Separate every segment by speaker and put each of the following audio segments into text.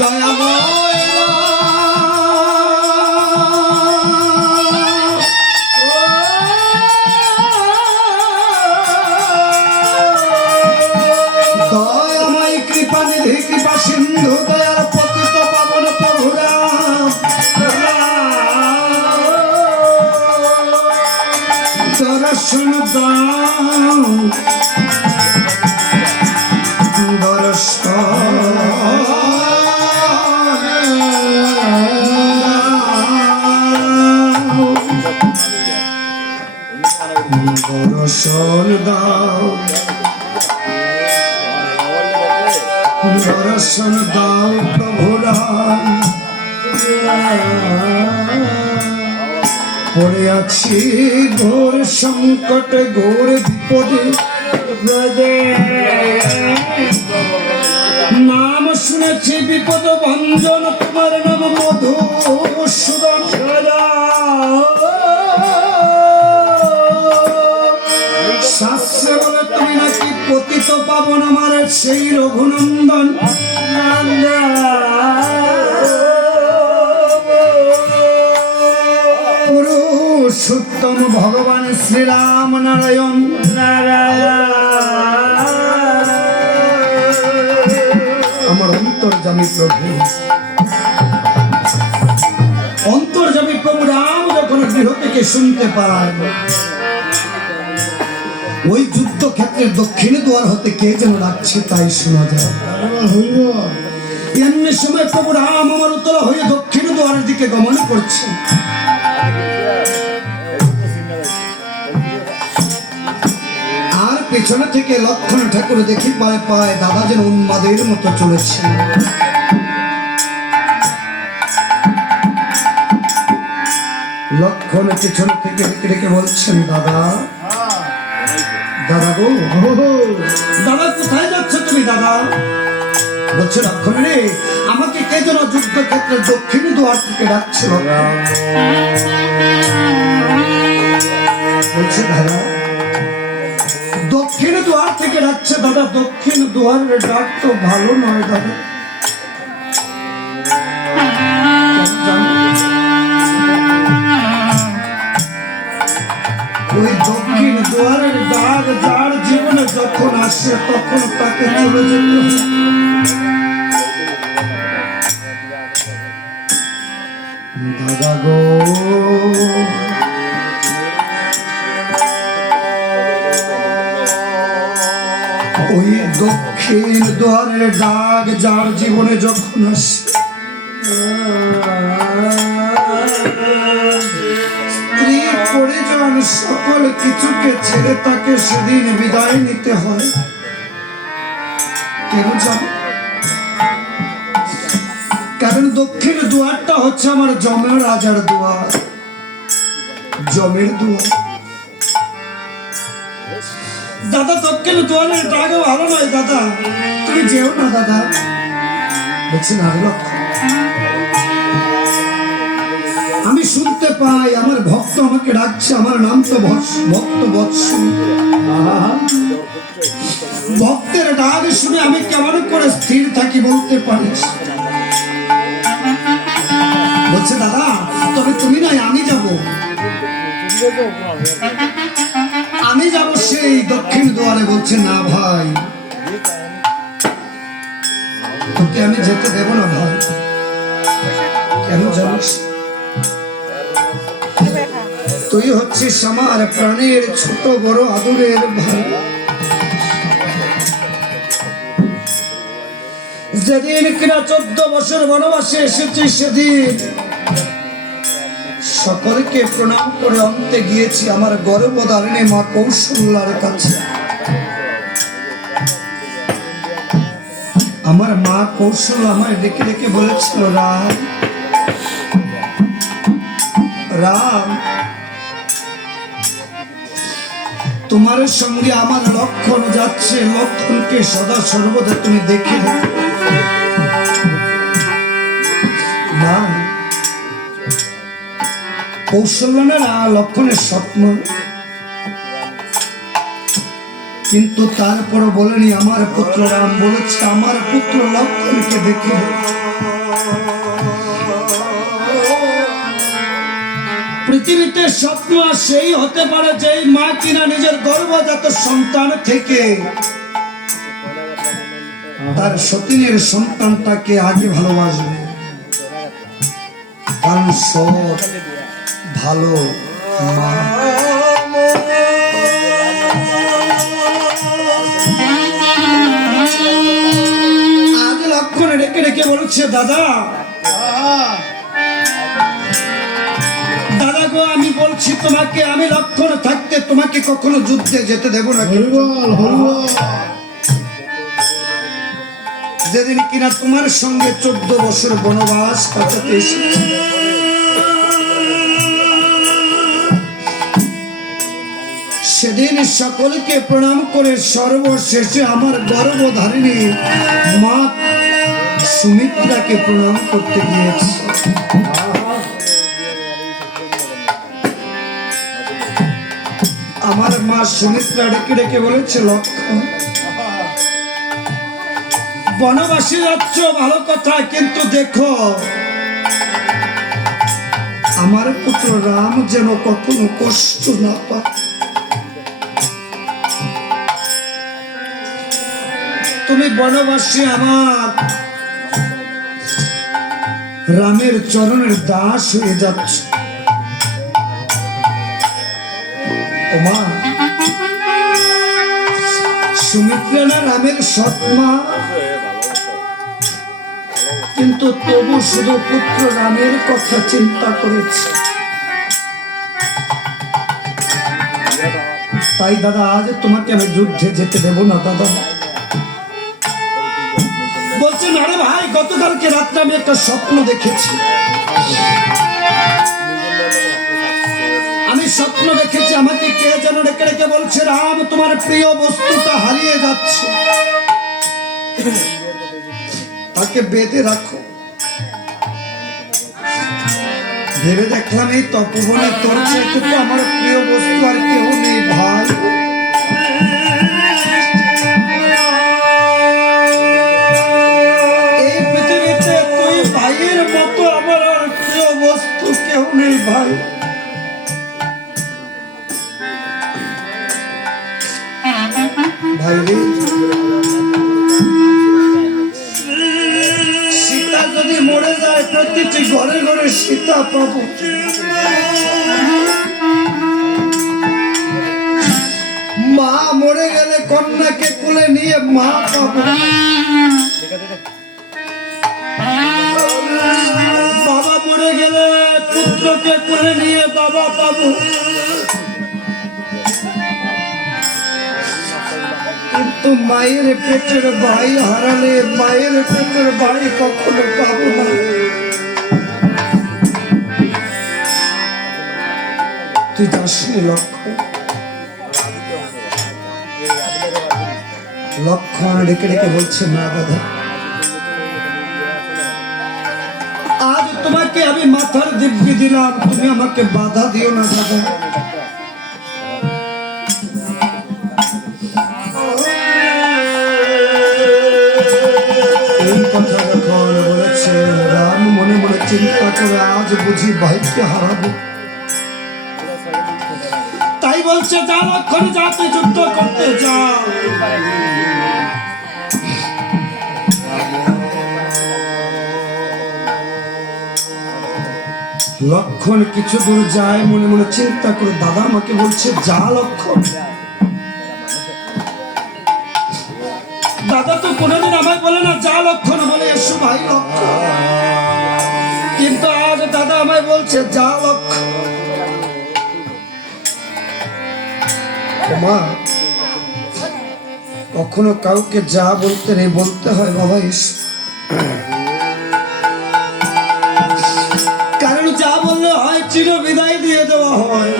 Speaker 1: দয়াময় দয়াময় কৃপা নিধি কৃপা সিন্ধু দয়ার পতিত পাবন প্রভুরা দর্শন দাও। দর্শন। দর্শন দাও প্রভু পড়ে আছি ঘোর সংকট, ঘোর বিপদে। নাম শুনেছি বিপদ ভঞ্জন তোমার নাম মধুসূদন। শাস্ত্রে পাবন আমার সেই রঘুনন্দন। পুরুষোত্তম ভগবান শ্রীরাম নারায়ণ। আমার অন্তর্জামী প্রভু। অন্তর্জামী প্রভু রাম যখন গৃহ থেকে শুনতে পায় ওই যুদ্ধক্ষেত্রের দক্ষিণে দুয়ার হতে কে যেন ডাকছে তাই শোনা যায়। এমনি সময় প্রভু রাম আমার উত্তর হয়ে দক্ষিণ দুয়ারের দিকে গমন করছে। আর পেছনে থেকে লক্ষণ ঠাকুর দেখি পায় পায় দাদা যেন উন্মাদের মতো চলেছে। লক্ষণ পেছন থেকে রেখে রেখে বলছেন, দাদা দাদা গো দাদা কোথায় যাচ্ছ তুমি দাদা? বলছে রক্ষণ রে আমাকে কে যেন যুদ্ধক্ষেত্রের দক্ষিণ দুয়ার থেকে ডাকছে বাবা। বলছে দাদা দক্ষিণ দুয়ার থেকে ডাকছে দাদা দক্ষিণ দুয়ারের ডাক তো ভালো নয় দাদা। আসে তখন তাকে চলে যেতে দাদা গো ওই দক্ষিণ দুয়ারের ডাক যার জীবনে যখন আসে। স্ত্রী পরিজন সকল কিছুকে ছেড়ে তাকে সেদিন বিদায় নিতে হয়। জানো কারণ দক্ষিণ দুয়ারটা হচ্ছে আমার জমের রাজার দুয়ার। জমের দুয়ার। দাদা, দক্ষিণ দুয়ারের ডাক ভালো নয়, দাদা। তুমি যেও না, দাদা। বলছি, না আমি শুনতে পাই, আমার ভক্ত আমাকে ডাকছে, আমার নাম তো ভক্ত বৎস। ভক্তের ডাক শুনে আমি কেমন করে স্থির থাকি বলতে পারিস? বলছে, দাদা, তবে তুমি নয়, আমি যাব। আমি যাব সেই দক্ষিণ দুয়ারে, বলছে, না ভাই, তোকে আমি যেতে দেব না ভাই। কেন জানিস? তুই হচ্ছিস আমার প্রাণের ছোট বড় আদরের ভাই। যেদিন কিনা চোদ্দ বছর বনবাসে এসেছি সেদিন সকলকে প্রণাম করে অন্তে গিয়েছি আমার গর্ভধারিণী মা কৌশল্যার কাছে আমার মা কৌশল আমায় ডেকে ডেকে বলেছিল, রাম রাম, তোমার সঙ্গে আমার লক্ষণ যাচ্ছে লক্ষণকে সদা সর্বদা তুমি দেখে রেখো। কৌশল্য না লক্ষণের স্বপ্ন। কিন্তু তারপর বলেনি, আমার পুত্র রাম বলেছে, আমার পুত্র লক্ষণকে দেখে পৃথিবীতে স্বপ্ন সেই হতে পারে যেই মা কিনা নিজের গর্ভজাত সন্তান থেকে। তার সতীনের সন্তানটাকে আগে ভালোবাসবে। কারণ সৎ ভালো মা। আজ লক্ষণ রেখে রেখে বলছে দাদা। দাদা গো আমি বলছি তোমাকে আমি লক্ষণ থাকতে তোমাকে কখনো যুদ্ধে যেতে দেব না যেদিন কিনা তোমার সঙ্গে চোদ্দ বছর বনবাস কাটাতে এসেছি। সেদিন সকলকে প্রণাম করে সর্বশেষে আমার গর্ভধারিণী মা সুমিত্রাকে প্রণাম করতে গিয়েছি। আমার মা সুমিত্রা ডেকে ডেকে বলেছে বনবাসী যাচ্ছ, ভালো কথা, কিন্তু দেখো, আমার পুত্র রাম যেন কখনো কষ্ট না পায়। তুমি বনবাসী আমার। রামের চরণের দাস হয়ে যাচ্ছ। সুমিত্রা রামের সৎমা? কিন্তু তবু শুধু পুত্র রামের কথা চিন্তা করেছে। তাই দাদা, আজ তোমাকে আমি যুদ্ধে যেতে দেব না, দাদা গতকালকে রাত্রে আমি একটা স্বপ্ন দেখেছি। আমি স্বপ্ন দেখেছি, আমাকে কে যেন রেখে রেখে বলছে, রাম, তোমার প্রিয় বস্তুটা হারিয়ে যাচ্ছে। তাকে বেঁধে রাখো। ভেবে দেখলাম এই তপবনে তোর তো আমার প্রিয় বস্তু আর কেউ নেই ভাই। সীতা যদি মরে যায় প্রতিটি ঘরে ঘরে সীতা পাবো। মা মরে গেলে কন্যাকে কোলে নিয়ে মা পাবো। বাবা মরে গেলে পুত্রকে কোলে নিয়ে বাবা পাবো। মায়ের পেটের ভাই হারালে, মায়ের পেটের ভাই কখনো পাবো না। তুই যাসনি লক্ষ্য লক্ষণ রেখে রেখে বলছে না দাদা আজ তোমাকে আমি মাথার দিব্যি দিলাম, তুমি আমাকে বাধা দিও না দাদা তাই বলছে যাতে যুদ্ধ করতে যাও। লক্ষণ কিছু দূর যায়, মনে মনে চিন্তা করে দাদা আমাকে বলছে, যা লক্ষণ। দাদা তো কোনোদিন আমায় বলে না, যা লক্ষণ বলে, এসো ভাই, লক্ষণ। লক্ষণ মা কখনো কাউকে যা বলতে নেই, বলতে হয় বাবা কারণ যা বললে হয়, চির বিদায় দিয়ে দেওয়া হয়।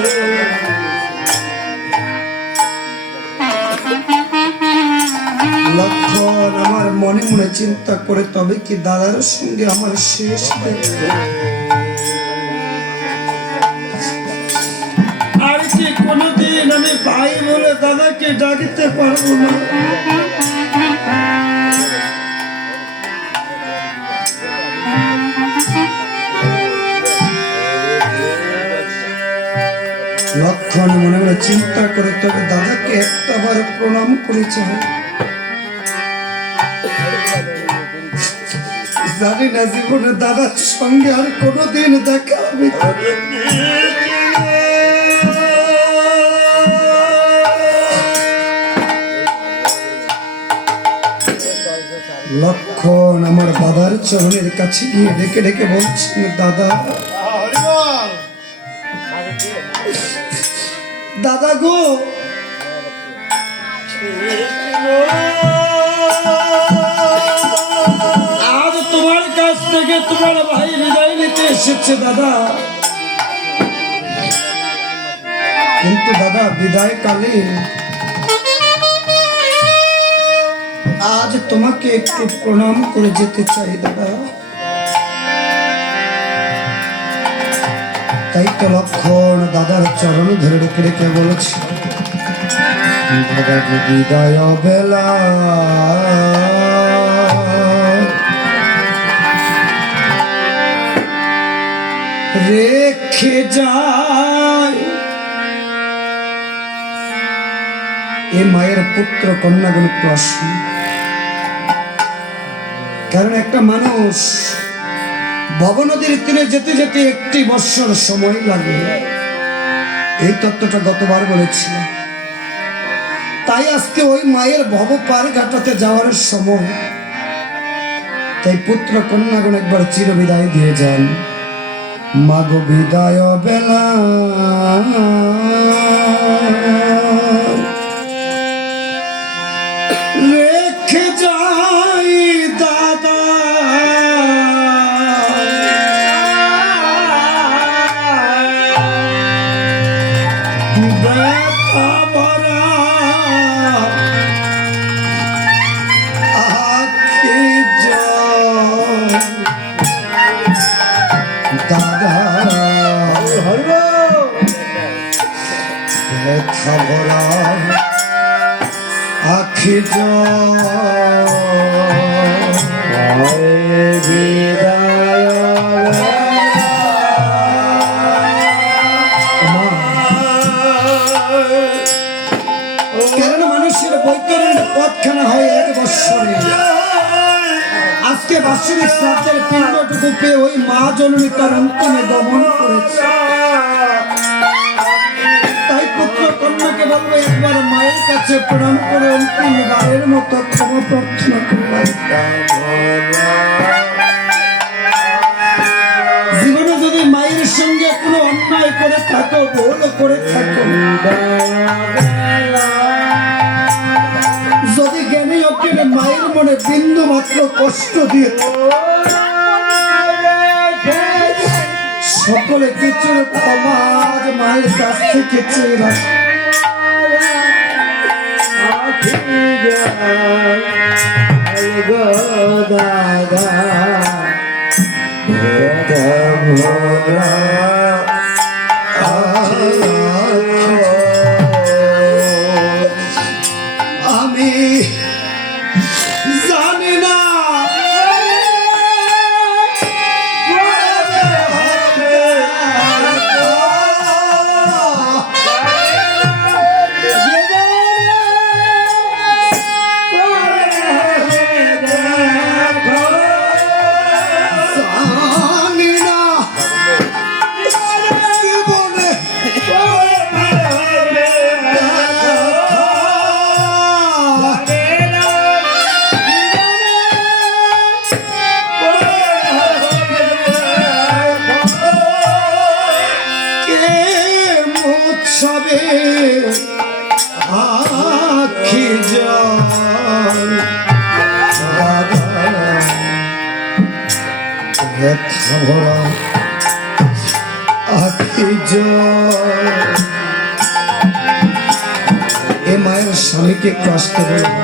Speaker 1: লক্ষণ, আমার মনে মনে চিন্তা করে, তবে কি দাদার সঙ্গে আমার শেষ ভাই বলে দাদাকে ডাকতে পারব না। লক্ষণ মনে মনে চিন্তা করে, তবে দাদাকে একটাবার প্রণাম করেছে জানি না জীবনে দাদার সঙ্গে আর কোনোদিন দেখা হবে আমার দাদার চরণের কাছে গিয়ে ডেকে ডেকে বলছেন দাদা। দাদা গো। আজ তোমার কাছ থেকে তোমার ভাই বিদায় নিতে এসেছে, দাদা। কিন্তু দাদা বিদায় কালে আজ তোমাকে একটু প্রণাম করে যেতে চাই, দাদা। তাই তো লক্ষণ দাদার চরণ ধরে রেখে রেখে বলেছি। বিদায় বেলা রেখে যায় এ মায়ের পুত্র কন্যাগুলো আসুন কারণ একটা মানুষ ভবনদীর তীরে যেতে যেতে একটি বৎসর সময় লাগে। এই তত্ত্বটা গতবার বলেছিলাম। তাই আজকে ওই মায়ের ভব পার ঘাটাতে যাওয়ার সময় তাই পুত্র কন্যাগণ একবার চির বিদায় দিয়ে যান। মাগো বিদায় বেলা। আখি কেন মানুষের বৈতরণের পথখানা হয় এক বৎসরে। আজকে বাৎসরিক শ্রাদ্ধের পিণ্ডটুকু পেয়ে ওই মা জননী তার অন্তিমে তাই পুত্র কন্যাকে বলব একবার কাছে প্রণাম করে অন্তিম বারের মতো ক্ষমা প্রার্থনা জীবনে যদি মায়ের সঙ্গে কোনো অন্যায় করে থাকো, ভুল করে থাকো, যদি জ্ঞানী মায়ের মনে বিন্দু মাত্র কষ্ট দিয়ে সকলে কিছুর ক্ষমা মায়ের কাছ থেকে চেয়ে রাখো। আমি জল এ মায়ের স্বামীকে কষ্ট বলব